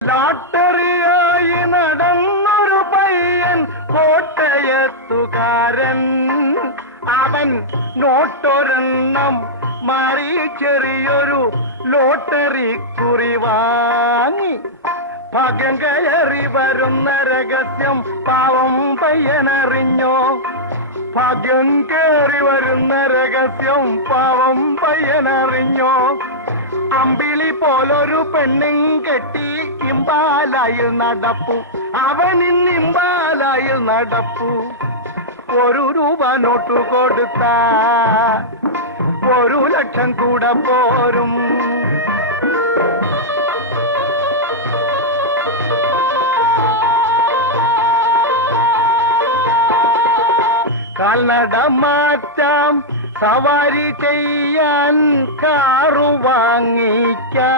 ലോട്ടറിയായി നടന്നൊരു പയ്യൻ കോട്ടയത്തുകാരൻ. അവൻ നോട്ടൊരെണ്ണം മാറി ചെറിയൊരു ലോട്ടറി കുറി വാങ്ങി. ഭാഗ്യം കയറി വരുന്ന രഹസ്യം പാവം പയ്യനറിഞ്ഞോ? ഭാഗ്യം കയറി വരുന്ന രഹസ്യം പാവം പയ്യനറിഞ്ഞോ? അമ്പിളി പോലൊരു പെണ്ണും കെട്ടി ഇമ്പാലായിൽ നടപ്പു. അവനിന്ന് ഇമ്പാലായിൽ നടപ്പു. 1 രൂപ നോട്ടു കൊടുത്ത 1 ലക്ഷം കൂടെ പോരും. കാൽനട മാറ്റാം, സവാരി ചെയ്യാൻ കാറു വാങ്ങിക്കാം.